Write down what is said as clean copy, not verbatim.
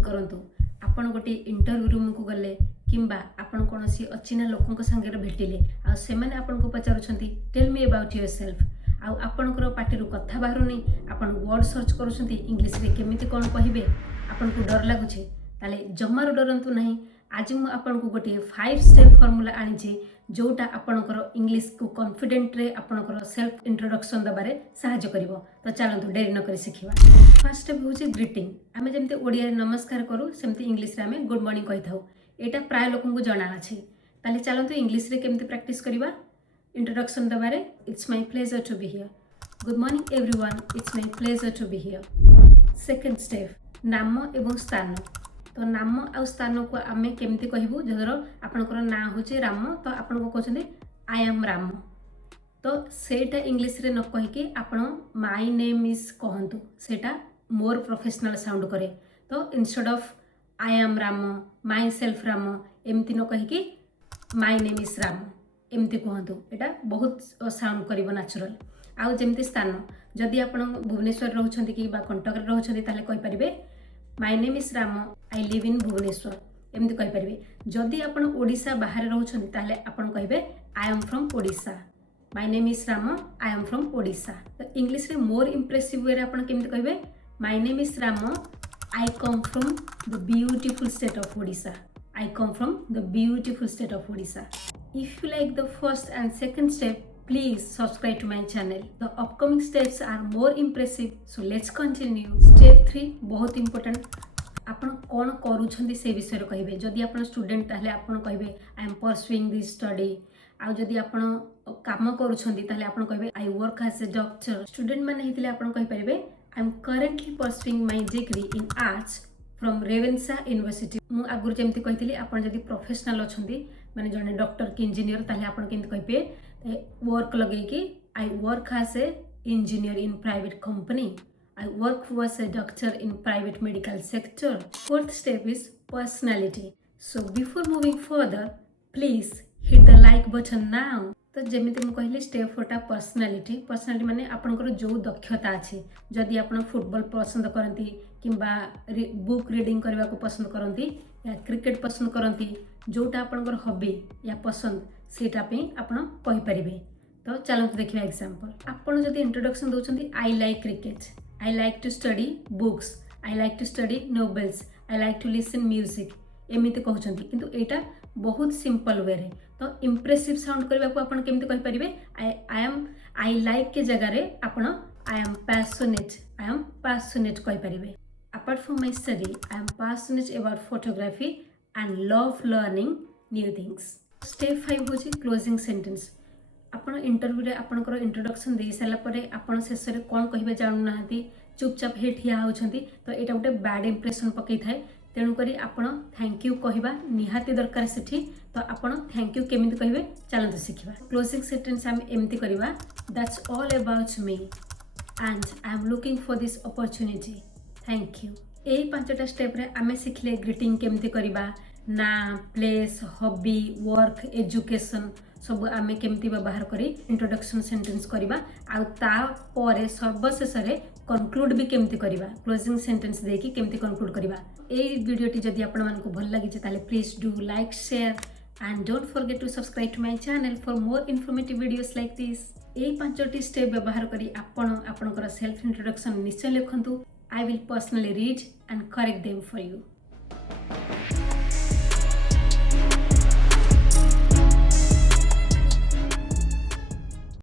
Imagine करंतु आपण गोटे इंटरव्यू रूम को गले किंबा आपण कोनोसी अचिना लोकन संगे भेटिले आ सेमाने आपण को पचारुछंती टेल मी अबाउट योरसेल्फ आ आपणकर पाटिरु कथा बाहरुनी आपण वर्ड सर्च करूछंती इंग्लिश रे केमिति कोन कहिबे आपण को डर लागुछे ताले जमारो डरंतु नहीं। आज मु आपण को गोटे 5 स्टेप फॉर्मूला आनी जोटा आपणकर इंग्लिश को कॉन्फिडेंट रे आपणकर सेल्फ इंट्रोडक्शन दबारे सहायता करिवो। तो चलंतु डेरी न करी सिखिबा। फर्स्ट स्टेप होची ग्रीटिंग। आमे जेमते ओडिया रे नमस्कार करू सेमते इंग्लिश रे आमे गुड मॉर्निंग कहि थाउ। एटा प्राय लोकन को जणा अछि। ताले चलंतु इंग्लिश रे केमते प्रैक्टिस करिबा। इंट्रोडक्शन दबारे it's my pleasure to be here. Good morning everyone, it's my pleasure to be here. Second step नाम एवं स्थान। तो नाम आ स्थान को आमे केमती कहबू जदर आपनकर ना होचे राम तो आपन को कहछने आई एम राम। तो सेटा इंग्लिश रे न कहि कि आपन माय नेम इज कहंतु सेटा मोर प्रोफेशनल साउंड करे। तो instead of I am Ram my self Ram एमती न कहि कि माय नेम इज राम एमती कहंतु एटा बहुत साउंड करिवो नेचुरल। आउ जेमती स्थान जदि आपन भुवनेश्वर रहउछंती कि बा कंटक रे रहउछंती ताले कहि परिबे my name is Ram I live in Bhubaneswar एमती कहि परिबे। जदि आपन ओडिसा बाहर रहउछंती ताले आपन कहिबे I am from Odisha. My name is Ram I am from Odisha. तो इंग्लिश रे मोर इंप्रेसिव वे रे आपन केमती कहिबे my name is Ram I come from the beautiful state of Odisha. I come from the beautiful state of Odisha. If you like the first and second step please subscribe to my channel. The upcoming steps are more impressive, so let's continue. Step 3 बहुत important। आपण कौन करूछंती से विषय रे कहिबे। जदि आपण student ताले आपण कहिबे I am pursuing this study. आ जदि आपण काम करूछंती ताले आपण कहिबे I work as a doctor. Student माने हितले आपण कहि परिबे I am currently pursuing my degree in arts from Ravenshaw University. मु आगुर जेमति कहितली आपण जदि प्रोफेशनल अछंती माने जने डॉक्टर की इंजीनियर ताले आपण केमति कहिबे वर्क लगे कि I work as a engineer in private company. I work as a doctor in private medical sector. Fourth step is personality. So before moving further please hit the like button now. तो जेमिति मु कहली step 4 टा personality. Personality माने आपनकर जो दक्षता अछि। जदि आपण फुटबॉल पसंद करंती किंबा बुक रीडिंग करबा को पसंद करंती या क्रिकेट पसंद करंती जोटा आपनकर हॉबी या पसंद सेटा पे आपण कहि परिबे। तो चलंतु देखिबा एग्जांपल। आपण जदि इंट्रोडक्शन दोचंती I like cricket, I like to study books, I like to study novels, I like to listen music एमिति कहउचंती किंतु एटा बहुत सिंपल वे रे। तो इंप्रेसिव साउंड करबा को आपण केमिति कहि परिबे आई लाइक के जगह रे आपण आई एम पैशनेट कहि परिबे। Apart from my study I am passionate about photography and love learning new things. Step 5 होची क्लोजिंग सेंटेंस। आपण इंटरव्यू रे आपनकर इंट्रोडक्शन दे साला परे आपण शेष रे कोन कहिबे जानु नाहंती चुपचाप हे ठिया होछंती तो एटा गोटे बैड इंप्रेशन पकई थाए। तेणु करी आपण थैंक यू कहबा निहाती दरकार सेठी। तो आपण थैंक यू केमिति कहिबे चलंतु सिखिबा। क्लोजिंग सेंटेंस हम एमति करिबा that's all about me and I am looking for this opportunity thank you. एई पांचटा स्टेप रे आमे सिखले ग्रीटिंग केमिति करिबा, ना प्लेस हॉबी वर्क एजुकेशन सब आमे केमती व्यवहार करी इंट्रोडक्शन सेंटेंस करिबा। आ ता परे सर्वशेष रे कंक्लूड भी केमती करिबा। क्लोजिंग सेंटेंस देकी केमती कंक्लूड करिबा। ए वीडियोटी जदि आपण मानकु भल लागि ताले please do like share and don't forget to subscribe to my channel for more informative videos like this. ए पांचटी स्टेप व्यवहार करी आपण आपनकर सेल्फ इंट्रोडक्शन निश्चय लिखंतु। I will personally read and correct them for you.